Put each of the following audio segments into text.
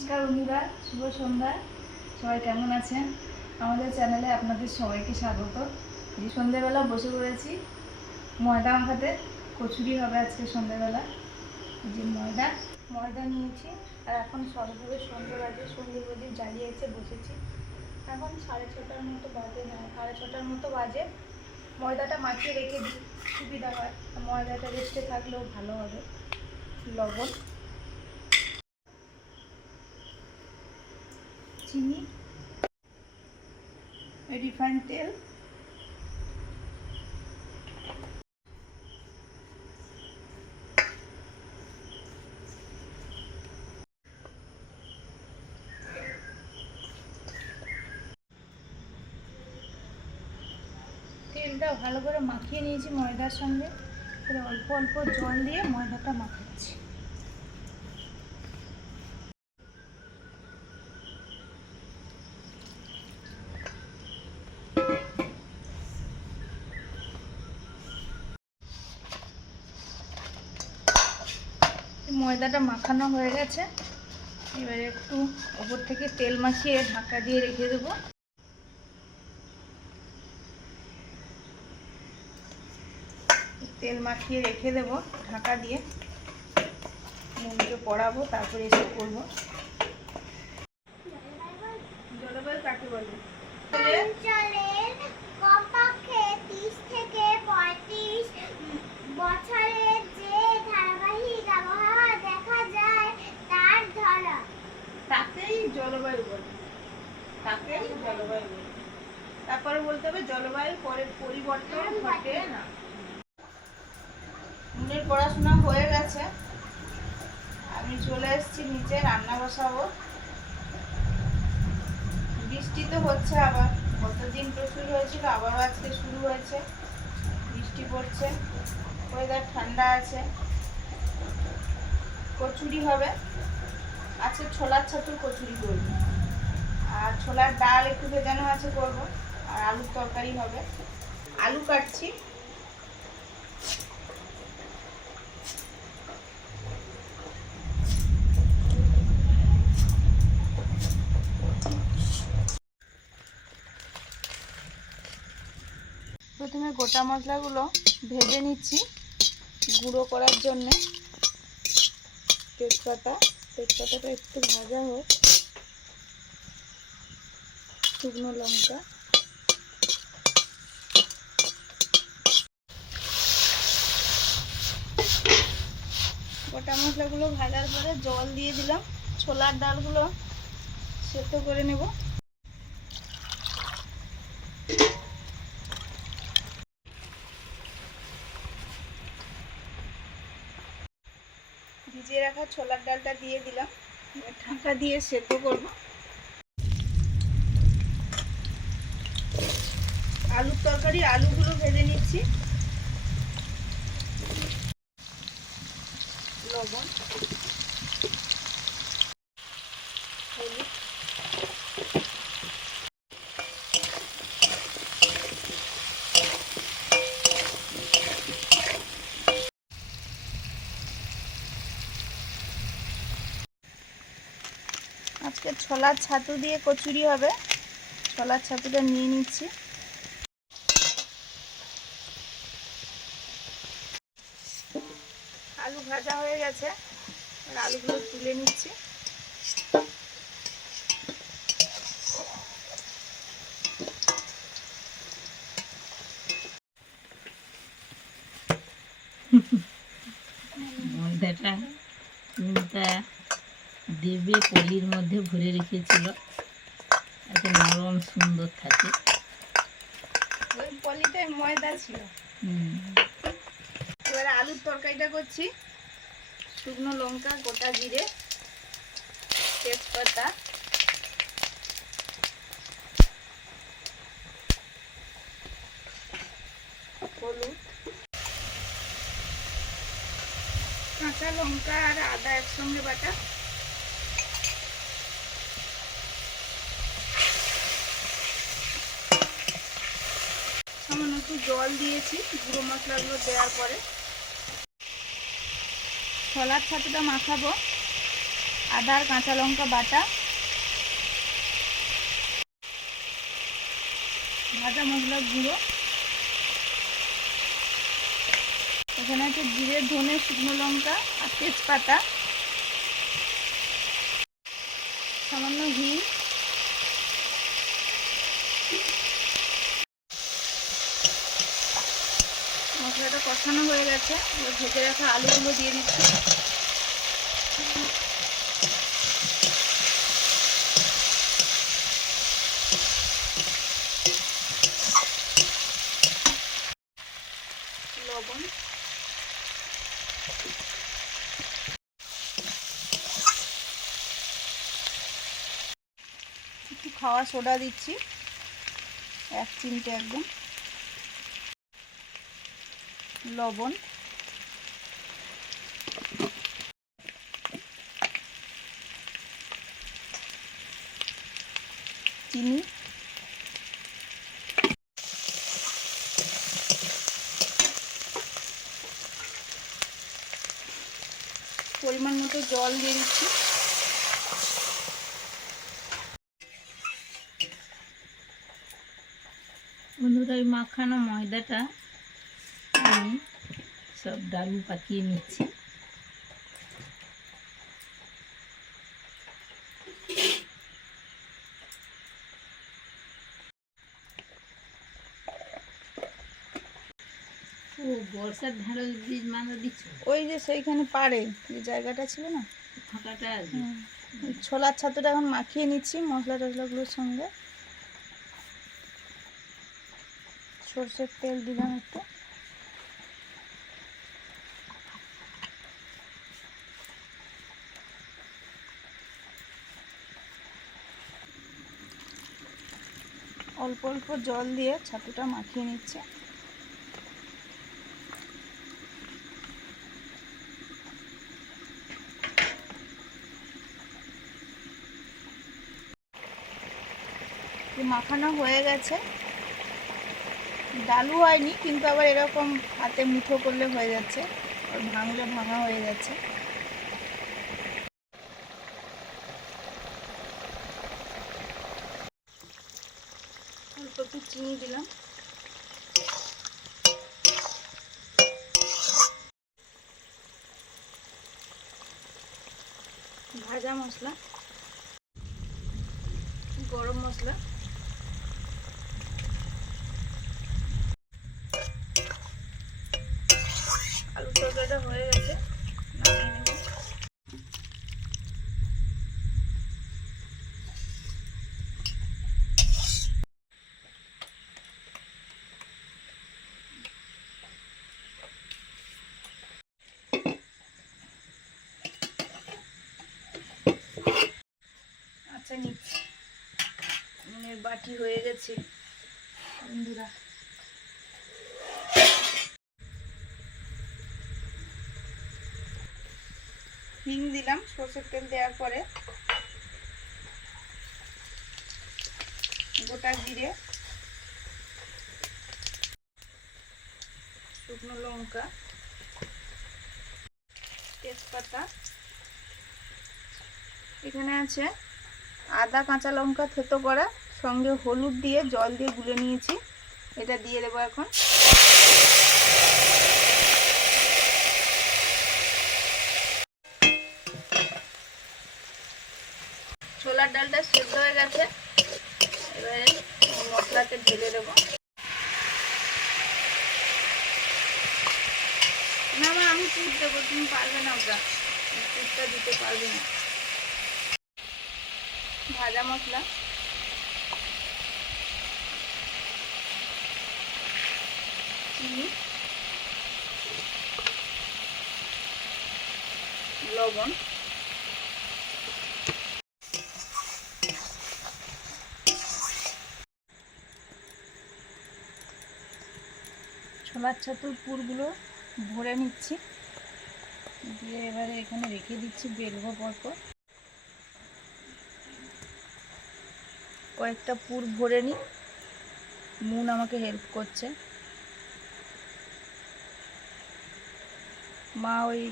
নমস্কার বন্ধুরা, শুভ সন্ধ্যা। সবাই কেমন আছেন? আমাদের চ্যানেলে আপনাদের সবাইকে স্বাগত। এই সন্ধ্যেবেলা বসে পড়েছি ময়দা মাখাতে। কচুরি হবে আজকে সন্ধ্যেবেলা। এই যে ময়দা নিয়েছি। আর এখন সর্বভাবে সন্ধ্যে বাজে, সন্ধ্যে প্রদীপ জ্বালিয়েছে বসেছি। এখন 6:30টার মতো বাজে, 6:30টার মতো বাজে। ময়দাটা মাখিয়ে রেখে দিই, সুবিধা হয়। ময়দাটা রেস্টে থাকলেও ভালো হবে। লবণ, চিনি, রিফাইন তেল, তেলটা ভালো করে মাখিয়ে নিয়েছি ময়দার সঙ্গে। অল্প অল্প জল দিয়ে ময়দাটা মাখাচ্ছি। ময়দাটা মাখানো হয়ে গেছে। এবারে একটু ওপর থেকে তেল মাখিয়ে ঢাকা দিয়ে রেখে দেবো। তেল মাখিয়ে রেখে দেবো ঢাকা দিয়ে। মুড়িকে পড়াবো, তারপরে এসে করবো। জলবায়ু কাকে বলে? অঞ্চলের কমপক্ষে 30 থেকে 35 বছরের যে ধারাবাহিক আবহাওয়া দেখা যায় তার ধরা, তাকেই জলবায়ু বলে। তাকেই জলবায়ু বলে। তারপরে বলতে হবে জলবায়ুর পরিবর্তন ঘটে না। মুনির পড়াশোনা হয়ে গেছে। আমি চলে এসেছি নিচে, রান্না বসাবো। বৃষ্টি তো হচ্ছে আবার, গতদিন প্রচুর হয়েছিল, আবারও আজকে শুরু হয়েছে। বৃষ্টি পড়ছে, ওয়েদার ঠান্ডা আছে। কচুরি হবে, আছে ছোলার ছাতুর কচুরি করব, আর ছোলার ডাল একটু ভেজানো আছে করব, আর আলুর তরকারি হবে। আলু কাটছি। প্রথমে গোটা মশলাগুলো ভেজে নিচ্ছি গুঁড়ো করার জন্যে। তেজপাতাটা একটু ভাজা হোক। শুকনো লঙ্কা, গোটা মশলাগুলো ভাজার পরে জল দিয়ে দিলাম। ছোলার ডালগুলো সেদ্ধ করে নেব। ভিজিয়ে রাখা ছোলার ডালটা দিয়ে দিলাম। ঢাকা দিয়ে সেদ্ধ করব। আলুর তরকারি, আলুগুলো ভেজে নিচ্ছি। লবণ, হলুদ, আজকে ছোলার ছাতু দিয়ে কচুরি হবে। ছোলার ছাতুটা নিয়ে নিচ্ছি। আলু ভাজা হয়ে গেছে, আর আলুগুলো তুলে নিচ্ছি। ময়দাটা দেবে পলির মধ্যে ভরে রেখেছিল, এত নরম সুন্দর থাকে। ওই পলিটায় ময়দা ছিল। এবারে আলুর তরকারিটা করছি। শুকনো লঙ্কা, গোটা জিরে, তেজপাতা, হলুদ, কাঁচা লঙ্কা আর আদা একসঙ্গে বাটা। সামান্য একটু জল দিয়েছি গুঁড়ো মশলাগুলো দেওয়ার পরে। ছোলার ছাতুটা মাখাবো, আদা আর কাঁচা লঙ্কা বাটা, ভাজা মশলার গুঁড়ো, এখানে আছে জিরে, ধনে, শুকনো লঙ্কা আর তেজপাতা, সামান্য ঘি, মশলাটা কষানো হয়ে গেছে। এবার ভেজে রাখা আলুগুলো দিয়ে দিচ্ছি। লবণ, একটু খাওয়া সোডা দিচ্ছি, 1 চিমটে একদম, লবণ, চিনি, পরিমাণ মতো জল দিয়ে দিচ্ছি। বন্ধুরা, এই মাখানো ময়দাটা আমি সব ডালু পাকিয়ে নিচ্ছি। ও বর্ষার ঢেঁড়স বীজ মানা দিচ্ছ? ওই যে সেইখানে পারে যে জায়গাটা ছিল না, ফাঁকাটা আর কি। ওই ছোলার ছাতুটা এখন মাখিয়ে নিচ্ছি মশলা টশলাগুলোর সঙ্গে। সর্ষের তেল দিলাম একটু, অল্প অল্প জল দিয়ে ছাতুটা মাখিয়ে নিচ্ছে। মাখানো হয়ে গেছে, ডালু হয়নি কিন্তু আবার এরকম হাতে মুঠো করলে হয়ে যাচ্ছে, আর ভাঙলে ভাঙা হয়ে যাচ্ছে। অল্প একটু চিনি দিলাম, ভাজা মশলা, গরম মশলা, আলু তরকারিটা হয়ে গেছে, নামিয়ে নেব। আচ্ছা নিচ্ছি, নুনের বাটি হয়ে গেছে বন্ধুরা। হিং দিলাম সরষের তেল দেওয়ার পরে, গোটা জিরে, শুকনো লঙ্কা, তেজপাতা, এখানে আছে আদা কাঁচা লঙ্কা থেতো করা, সঙ্গে হলুদ দিয়ে জল দিয়ে গুলে নিয়েছি, এটা দিয়ে দেবো এখন। ছোলার ডালটা সেদ্ধ হয়ে গেছে, এবারে মশলাতে ঢেলে দেবো। না মা, আমি পুর দেবো, তুমি পারবে না, ওটা পুরটা দিতে পারবে না। ভাজা মশলা, চিনি, লবণ, ছোলার ছাতুর পুরগুলো ভরে নিচ্ছি, দিয়ে এবারে এখানে রেখে দিচ্ছি বেলবো পরপর। কয়েকটা পুর ভরে নিই, মুন আমাকে হেল্প করছে, মা ওই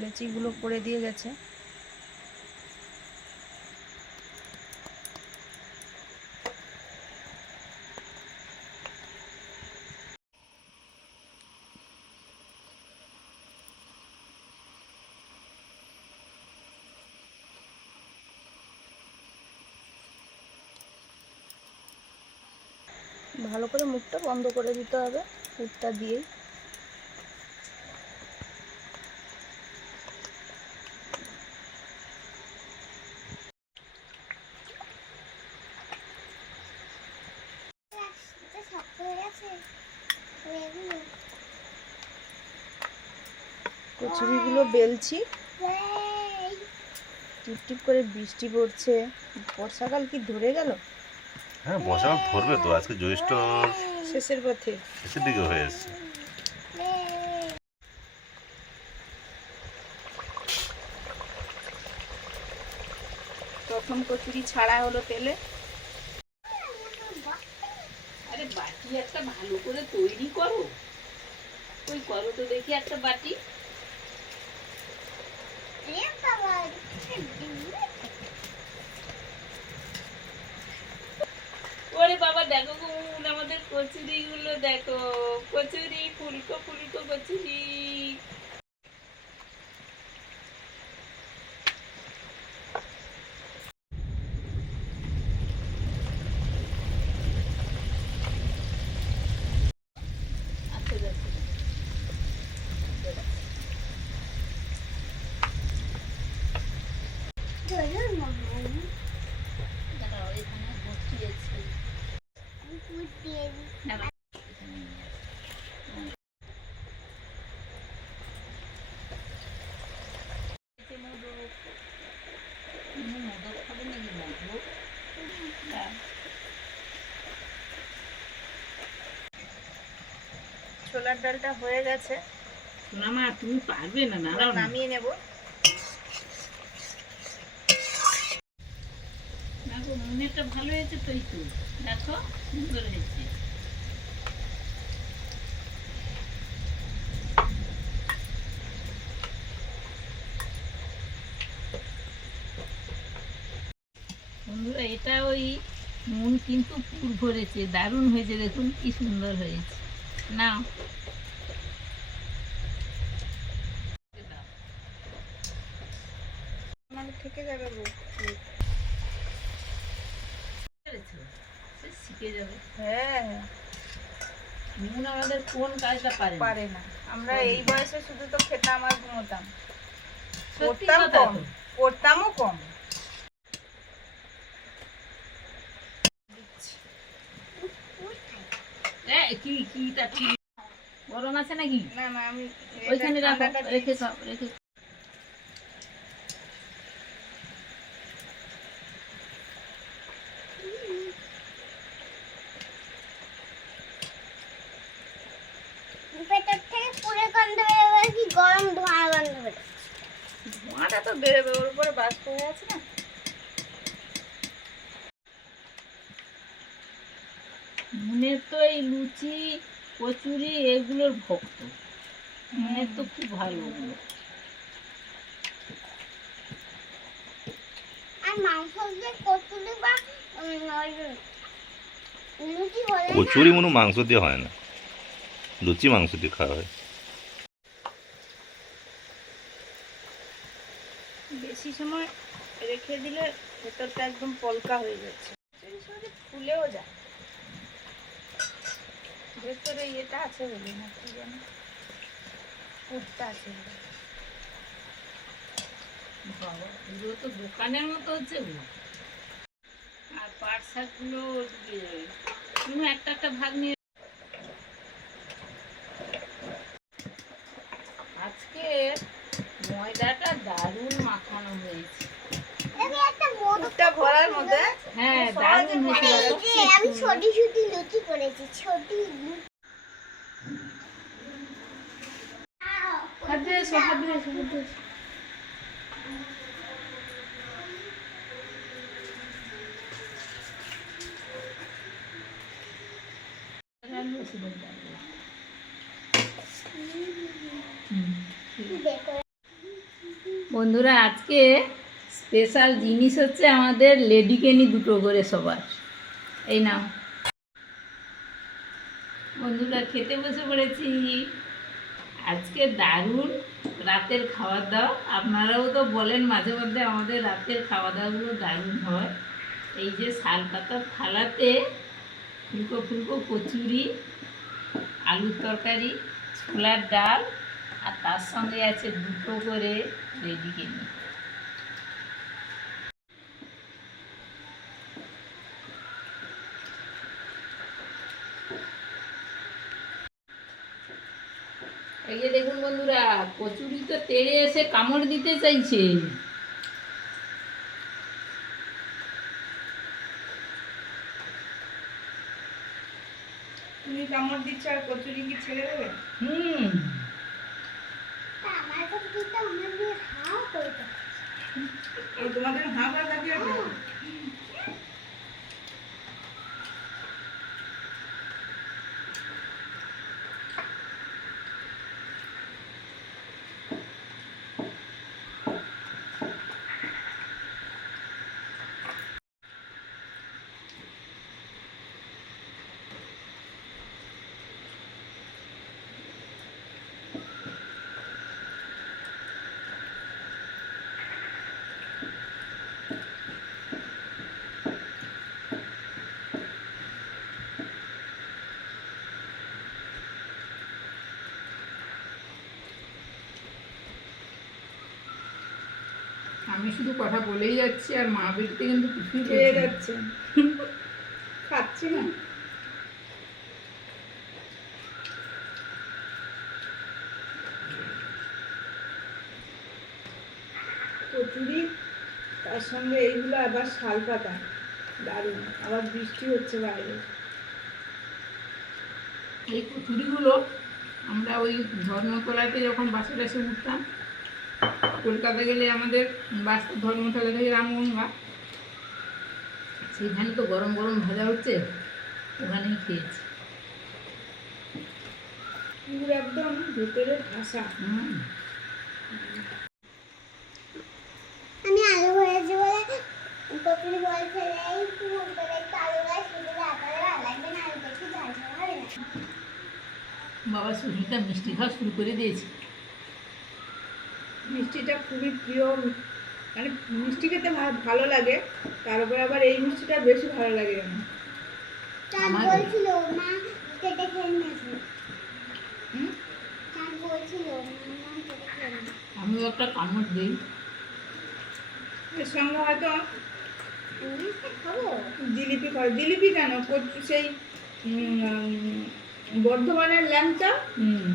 লেচিগুলো করে দিয়ে গেছে। ভালো করে মুখটা বন্ধ করে দিতে হবে পুরটা দিয়েই। এটা শক্ত হয়ে গেছে এগুলো। কচুরিগুলো বেলছি, এই, টিপ টিপ করে বৃষ্টি পড়ছে। বর্ষাকাল কি ধরে গেল? হ্যাঁ, বর্ষাকাল ধরবে তো। আজকে জ্যৈষ্ঠ শেষের পথে। শেষের দিকে হয়ে এসছে। এই। প্রথম কচুরি ছাড়া হলো তেলে। আরে বাটি একটা ভালো করে তৈরি করো, ওই করো তো দেখি একটা বাটি। এ বাবা, ওরে বাবা দেখো গো, আমাদের কচুরি গুলো দেখো, কচুরি ফুলকো ফুলকো কচুরি। আচ্ছা যাচ্ছে ধরুন মামা, দাঁড়াও, এখানে বসিয়েছি। আমি পুষ দিয়ে দিই। না, না, মোদক খাবে নাকি মোদক? ছোলার ডালটা হয়ে গেছে, না মা, তুমি পারবে না, নাড়াও না। নামিয়ে নেব। না গো, মনেটা ভালো হয়েছে তো, এই তো দেখো সুন্দর হয়েছে। বন্ধুরা, এটা ওই নুন কিন্তু পুর ভরেছে, দারুণ হয়েছে, দেখুন কি সুন্দর হয়েছে। না আমার থেকে যাবে গো। শিখে যাবে। হ্যাঁ, নুন আমাদের কোন কাজটা পারে না। পারে না। আমরা এই বয়সে শুধু তো খেতাম আর ঘুমোতাম, সত্যি পড়তাম কথা কম, তো। পড়তামও কম। কি কি তা ঠিক গরম আছে নাকি? না না, আমি ওইখানে রাখো, ঠান্ডাটা রেখে দিচ্ছি। খাও, রেখে। পেটের থেকে পুরে গন্ধ বেরোবে কি গরম ধোঁয়া গন্ধ বেরোবে? ধোঁয়াটা তো বেরোবে, ওর উপরে বাষ্প হয়ে আছে না। মনের তো এই লুচি কচুরি এগুলোর ভক্ত, মনের তো খুব ভালো ওগুলো। আর মাংস দিয়ে কচুরি বা ওই লুচি হলে না, কচুরি মনে মাংস দিয়ে হয় না, লুচি মাংস দিয়ে খাওয়া হয়। বেশি সময় রেখে দিলে ভেতরটা একদম পলকা হয়ে যাচ্ছে, সেই সঙ্গে ফুলেও যায়। ভেতরে ইয়েটা আছে বলে না, কি জানি পুরটা আছে বলে। বাবা, এগুলো তো দোকানের মতো হচ্ছে ওগুলো। আর পাট শাকগুলো ডুবে যাবে। তুমি একটা একটা ভাগ নিয়ে। আজকে ময়দাটা দারুণ মাখানো হয়েছে। আমি একটা মোদক পুরটা ভরার মধ্যে হ্যাঁ, সহজে দারুণ ভরে হয়েছে। এই যে আমি ছোটি ছোটি লুচি করেছি, ছোটি লুচি। হাত দিয়ে এসো, হাত দিয়ে এসো, হাত দিয়ে এসো। বন্ধুরা, আজকে স্পেশাল জিনিস হচ্ছে আমাদের লেডিকেনি দুটো করে সবার। এই নাও বন্ধুরা, খেতে বসে পড়েছি। আজকে দারুণ রাতের খাবার দাওয়া। আপনারাও তো বলেন মাঝে মধ্যে আমাদের রাতের খাওয়া দাওয়াগুলো দারুণ হয়। এই যে শাল পাতার থালাতে ফুলকো ফুলকো কচুরি, আলুর তরকারি, ছোলার ডাল, আর তার সঙ্গে আছে দুটো করে লেডিকেনি। এই যে দেখুন বন্ধুরা, কচুরি তো তেড়ে এসে কামড় দিতে চাইছে। তুমি কামড় দিচ্ছ আর কচুরি কি ছেড়ে দেবে? হুম, তা আমার কচুরিটা আমার দিয়ে হাও করে দাও। আর তোমাদের হাঁ করে থাকিয়ে দেবে? আমি শুধু কথা বলেই যাচ্ছি আর মা বেটিতে কিন্তু কিছুই খেয়ে বলছে না। যাচ্ছে, খাচ্ছি না। কচুরি, তার সঙ্গে এইগুলো আবার শাল পাতা, দারুণ। আবার বৃষ্টি হচ্ছে বাইরে। এই কচুরিগুলো আমরা ওই ধর্মতলাতে যখন বাসে টাসে উঠতাম, কলকাতা গেলে আমাদের বাস ধর্মতলা থেকে রামগঙ্গা, সেখানে তো গরম গরম ভাজা হচ্ছে, ওখানেই খেয়েছি। পুরো একদম ভেতরে ভাসা। হুম, আমি আলু হয়েছে বলে কচুরি বল ফেলে একটু করে একটু আলু গাছ শুধু আপনাদের ভালো লাগবে না, আলু একটু ঝাল ঝাল হবে না। বাবা সুজিটা মিষ্টি খাওয়া শুরু করে দিয়েছে। মিষ্টিটা খুবই প্রিয়, মানে মিষ্টি খেতে ভালো লাগে, তার উপরে আবার এই মিষ্টিটা বেশি ভালো লাগে আমার। চাঁদ আমারও। বলছিল মা কেটে খেয়ে নিয়েছে। হুম? চাঁদ বলছিল মা কেটে খেয়ে নিয়েছে। আমিও একটা কামড় দিই। এর সঙ্গে হয়তো আমি একটা খাবো। জিলিপি খাওয়া, জিলিপি কেন, সেই বর্ধমানের ল্যাংচা হুম,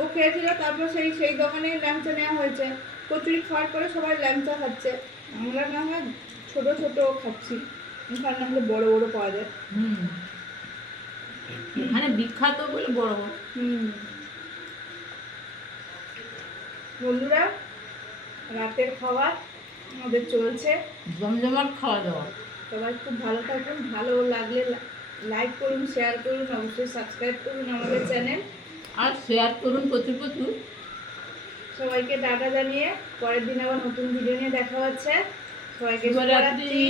ও খেয়েছিল, তারপর সেই সেই দোকানে ল্যাংচা নেওয়া হয়েছে। কচুরি খাওয়ার পরে সবাই ল্যাংচা খাচ্ছে, আমরা না হয় ছোট ছোট খাচ্ছি, এখানে না হলে বড় বড় পাওয়া যায়। হুম, এখানে বিখ্যাত বলে বড় বড়। বন্ধুরা, রাতের খাবার আমাদের চলছে। জমজমাট খাওয়া দাওয়া। সবাই খুব ভালো থাকুন, ভালো লাগলে লাইক করুন, শেয়ার করুন, অবশ্যই সাবস্ক্রাইব করুন আমাদের চ্যানেল। আর শেয়ার করুন প্রচুর প্রচুর। সবাইকে টাটা জানিয়ে পরের দিন আবার নতুন ভিডিও নিয়ে দেখা হচ্ছে। সবাইকে শুভরাত্রি। শুভরাত্রি।